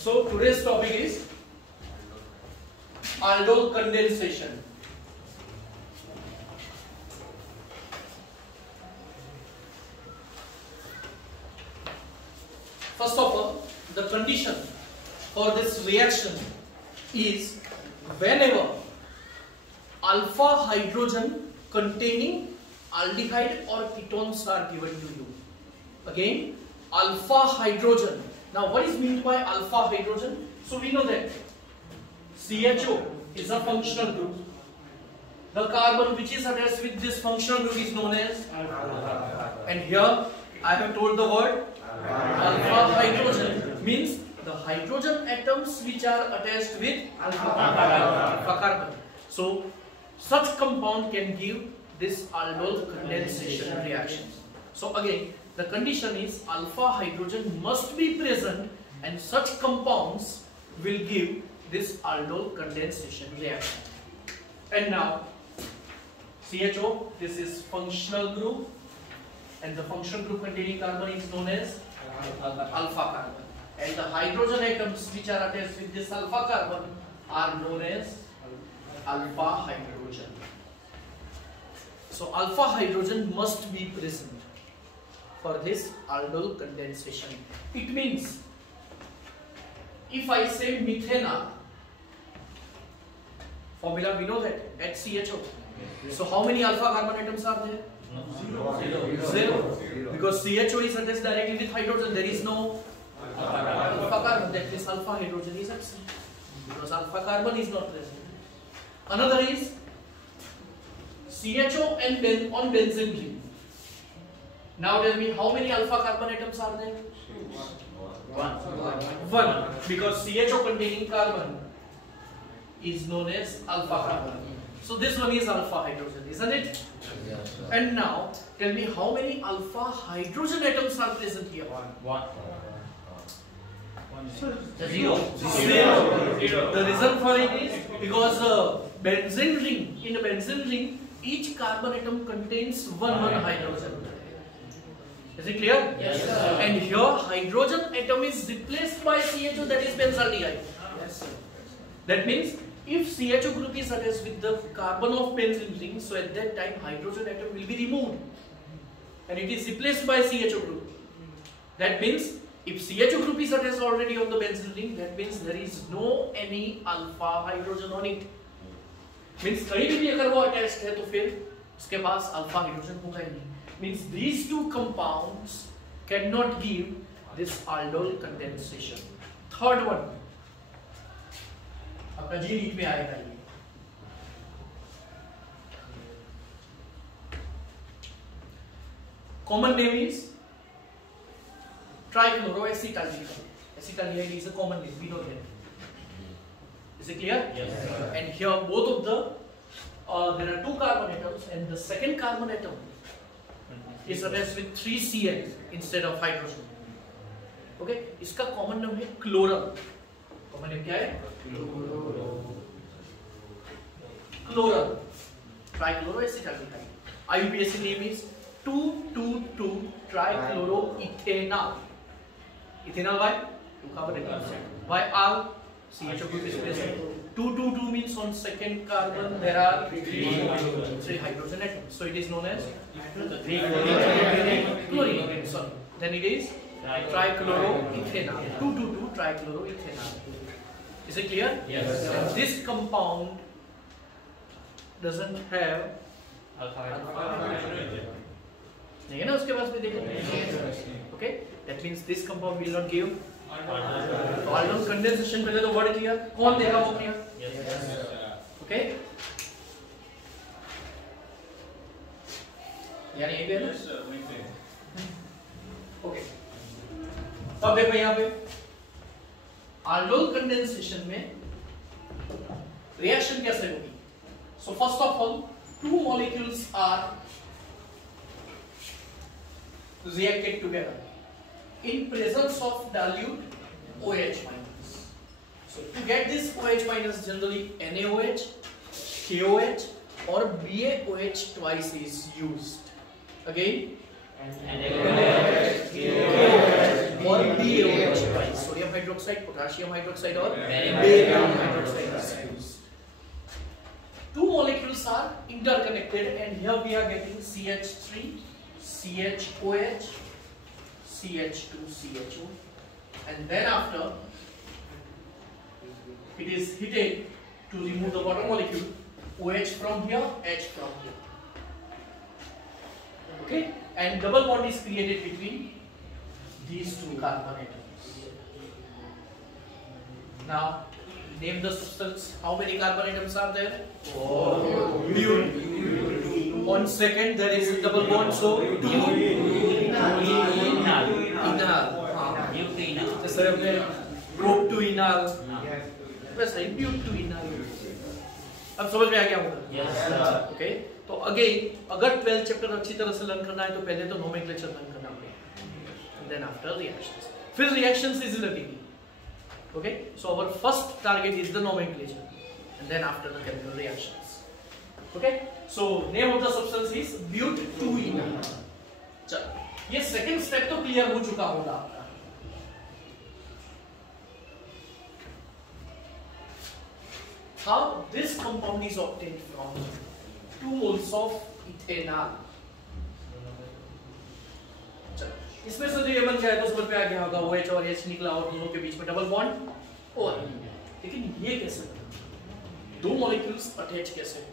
So today's topic is aldol condensation. First of all, the condition for this reaction is whenever alpha hydrogen containing aldehyde or ketones are given to you. Again, alpha hydrogen. Now, what is meant by alpha hydrogen? So we know that CHO is a functional group. The carbon which is attached with this functional group is known as alpha. And here I have told the word alpha hydrogen means the hydrogen atoms which are attached with alpha carbon. So such compound can give this aldol condensation reaction. So again, the condition is alpha hydrogen must be present and such compounds will give this aldol condensation reaction. And now CHO, this is functional group, and the functional group containing carbon is known as alpha carbon, and the hydrogen atoms which are attached with this alpha carbon are known as alpha hydrogen. So alpha hydrogen must be present for this aldol condensation. It means if I say methanol, formula we know that HCHO. So how many alpha carbon atoms are there? Zero. Because CHO is attached directly with hydrogen. There is no alpha carbon. That means alpha hydrogen is absent because alpha carbon is not present. Another is CHO and on benzene ring. Now tell me how many alpha carbon atoms are there? One. Because CHO containing carbon is known as alpha carbon. So this one is alpha hydrogen, isn't it? Yes. And now tell me how many alpha hydrogen atoms are present here? One. Zero. The reason for it is because in a benzene ring, each carbon atom contains one hydrogen. Is it clear? Yes, sir. And here hydrogen atom is replaced by CHO, that is benzaldehyde. Yes, sir. That means if CHO group is attached with the carbon of benzene ring, so at that time hydrogen atom will be removed and it is replaced by CHO group. That means if CHO group is attached already on the benzene ring, that means there is no any alpha hydrogen on it. Means कहीं भी अगर वो attached है तो फिर उसके पास alpha hydrogen होगा ही नहीं. Means these two compounds cannot give this aldol condensation. Third one, आपका जी नीट में आएगा ये. Common name is trichloroacetaldehyde. Acetaldehyde is a common name. We know that. Is it clear? Yes. And here both of the there are two carbon atoms, and the second carbon atom is attached with 3 Cl instead of hydrogen. Okay? इसका common name है chlorine. Common name क्या है? Chlorine. Trichloroacetaldehyde. IUPAC name is 2,2,2 trichloroethanol. Ethanol why? 2 carbon atoms. Why all? CHO group is present. 2,2,2 means on second carbon there are 3 hydrogen atoms. So it is known as chlorine. Sorry. Then it is trichloroethanol. 2,2,2 trichloroethanol. Is it clear? Yes. And this compound doesn't have alpha. नहीं है ना उसके पास भी देखो. Okay. That means this compound will not give aldol condensation. पहले तो word clear. कौन देगा वो क्लियर? Okay. यानी ये भी है ना? Okay. अब देखो यहाँ पे aldol condensation में reaction कैसे होगी? So first of all, two molecules are reacted together in presence of dilute OH minus. So to get this OH minus, generally NaOH, KOH or BaOH twice is used. Again, NaOH, KOH or BaOH twice. Sodium hydroxide, potassium hydroxide और barium hydroxide is used. Two molecules are interconnected and here we are getting CH3, CHOH, CH2, CHO, and then after it is heated to remove the bottom molecule, OH from here, H from here. Okay, and double bond is created between these two carbon atoms. Now name the substance. How many carbon atoms are there? 4. Bute. 1 second, there is a double bond, so butenal. जैसे हमने propanol, वैसे butenal. अब समझ में आ गया होगा? Yes, sir. Okay. तो again अगर 12th चैप्टर अच्छी तरह से लर्न करना है तो पहले तो नोमेनक्लेचर लर्न करना पड़ेगा, देन आफ्टर रिएक्शंस, फिर reactions is relatively. Okay, so our first target is the nomenclature and then after the chemical reactions. Okay, so name of the substance is butenal. चलो ये सेकंड स्टेप तो clear हो चुका होगा आपका. How this compound is obtained from 2 moles of ethanol. चलो इसमें से जो ये बन गया है तो समझ में आ गया होगा OH और H निकला और दोनों के बीच में डबल बॉन्ड. और लेकिन ये कैसे बना, दो मॉलिक्यूल्स अटैच कैसे हो?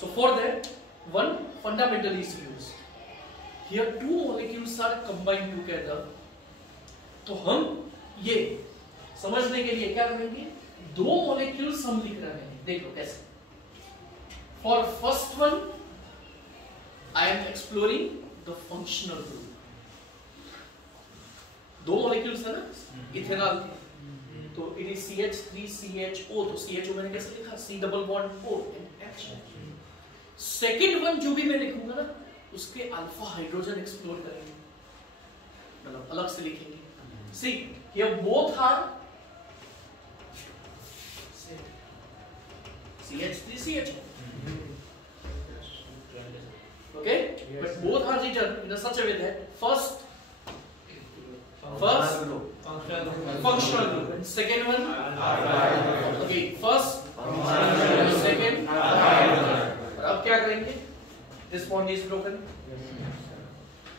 So for that one fundamental is used. Here 2 molecules are combined together. तो हम ये समझने के लिए क्या करेंगे, 2 molecules हम लिख रहे हैं. देखो कैसे. For first one I am exploring the functional group. 2 molecules है ना इथेनॉल, तो इट इज CH3CHO. तो CHO मैंने कैसे लिखा, C double bond O and H. Second one जो भी मैं लिखूंगा ना उसके अल्फा हाइड्रोजन एक्सप्लोर करेंगे, मतलब अलग से लिखेंगे. See here both are CH3CHO. Okay, but both are written in such a way that first functional group and second one okay first second. अब क्या करेंगे, this bond is broken.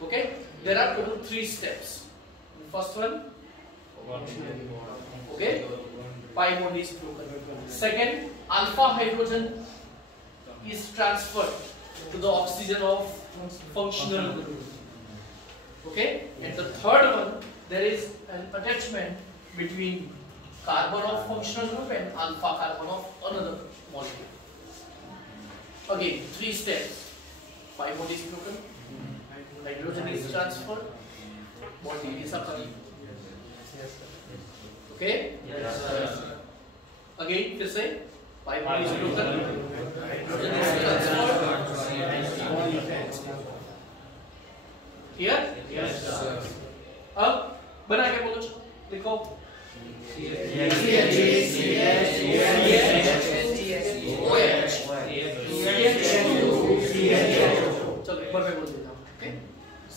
Okay, there are total 3 steps. First one, okay, pi bond is broken. Second, alpha hydrogen is transferred to the oxygen of functional group. Okay, and the third one, there is an attachment between carbon of functional group and alpha carbon of another molecule. Again, 3 steps. Pi bond is broken, hydrogen is transferred, bond is occurring. Okay? Yes, sir. Again, फिर से pi bond is broken, hydrogen is transferred. Here? Yes, sir. अब बना के बोलो, लिखो. चलो एक बार मैं बोल देता हूँ. Okay?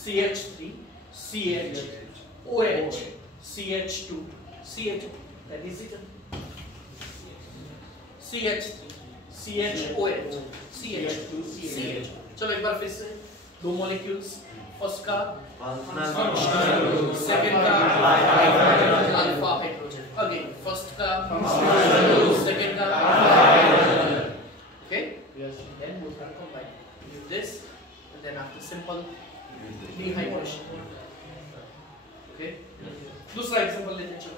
CH3, CH, OH, CH2, CHO. That is it. CH3, CHOH, CH2, CHO. चलो एक बार फिर से 2 molecules. फर्स्ट का सेकंड का अल्फा हाइड्रोजन. अगेन फर्स्ट का सेकंड का okay. Then we can combine with this and then after simple dehydration. Okay, दूसरा example लेते हैं. चलो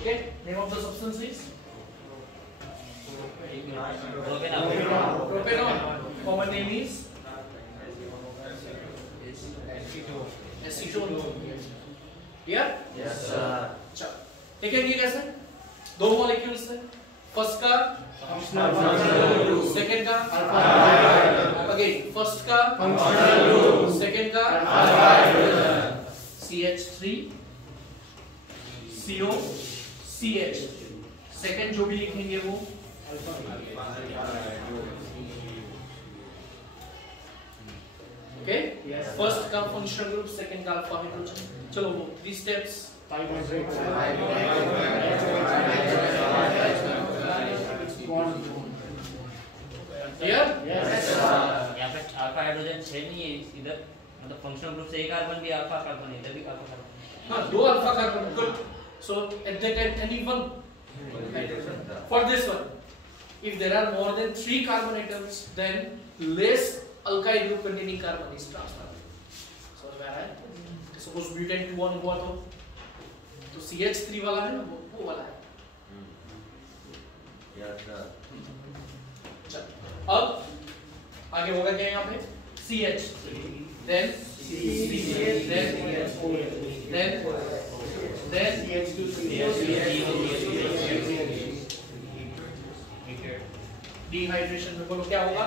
okay, name of the substance is propanol. Common name is acetone. Clear? Yes, sir. चलो देखेंगे कैसे. 2 molecules है. फर्स्ट का सेकंड का अगेन फर्स्ट का सेकंड का CH3 CO CH. सेकंड जो भी लिखेंगे वो Okay? First का functional group, second का alpha hydrogen. चलो वो 3 steps. Clear? यहाँ पे अल्फा हाइड्रोजन है नहीं है इधर, मतलब फंक्शनल ग्रुप से एक कार्बन भी अल्फा कार्बन है, इधर भी अल्फा कार्बन। हाँ, 2 alpha carbon. Good. So at that time any one. For this one, if there are more than 3 carbon atoms, then less alkyl group containing carbon is transferred. So where है? Suppose butane 2 हुआ तो CH3 वाला है ना, वो वाला है. चल, अब आगे होगा क्या यहाँ पे? CH, then डिहाइड्रेशन में बोलो क्या होगा?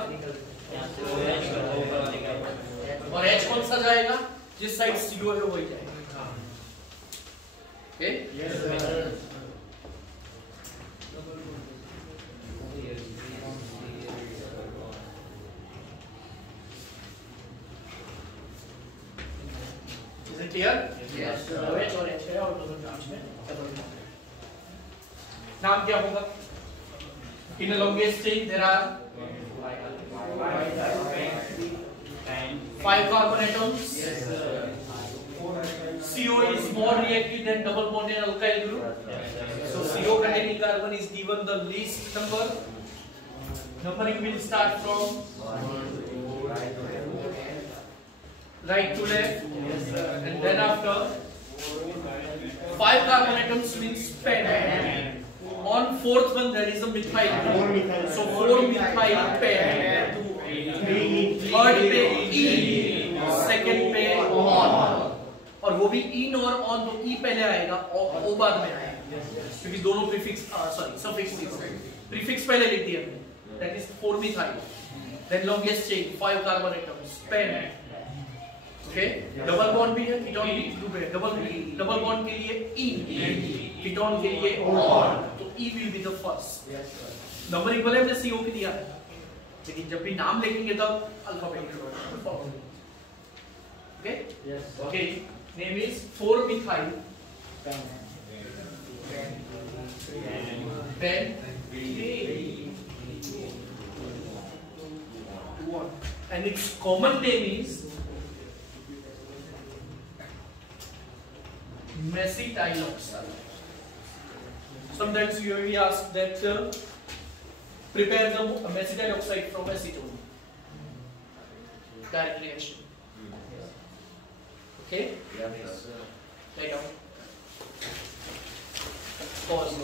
और H कौन सा जाएगा? जिस साइड CO है वही जाएगा. Okay? Is it clear? Yes, sir. OH और H है और दोनों ब्रांच में नाम क्या होगा? In a longest chain there are 5 carbon atoms. Yes, sir. CO is more reactive than double bonded alkyl group. So CO containing carbon is given the least number. Numbering will start from right to left, and then after 5 carbon atoms will spend. On 4th one there is a methyl group. So 4 methyl pair. Third पे E, second पे on. और वो भी in और on तो E पहले आएगा और O बाद में आएगा. क्योंकि दोनों प्रीफिक्स सफिक्स प्रीफिक्स पहले लिख दिया हमने. That is 4 methyl. Then longest chain 5 carbon atoms spend. Okay? Double bond भी है, कीटोन भी डबल बॉन्ड के लिए E, कीटोन के लिए on. तो E will be the first. Numbering वाले हमने CO पे दिया है, लेकिन जब भी नाम लिखेंगे तब alphabetical order. Okay? Yes. Okay. Name is 4 methyl pen and its common name is mesithyl oxide. Sometimes you will be asked that prepare the mesithyl oxide from acetone. Direct reaction. Okay? Yes, sir. Write down. Pause.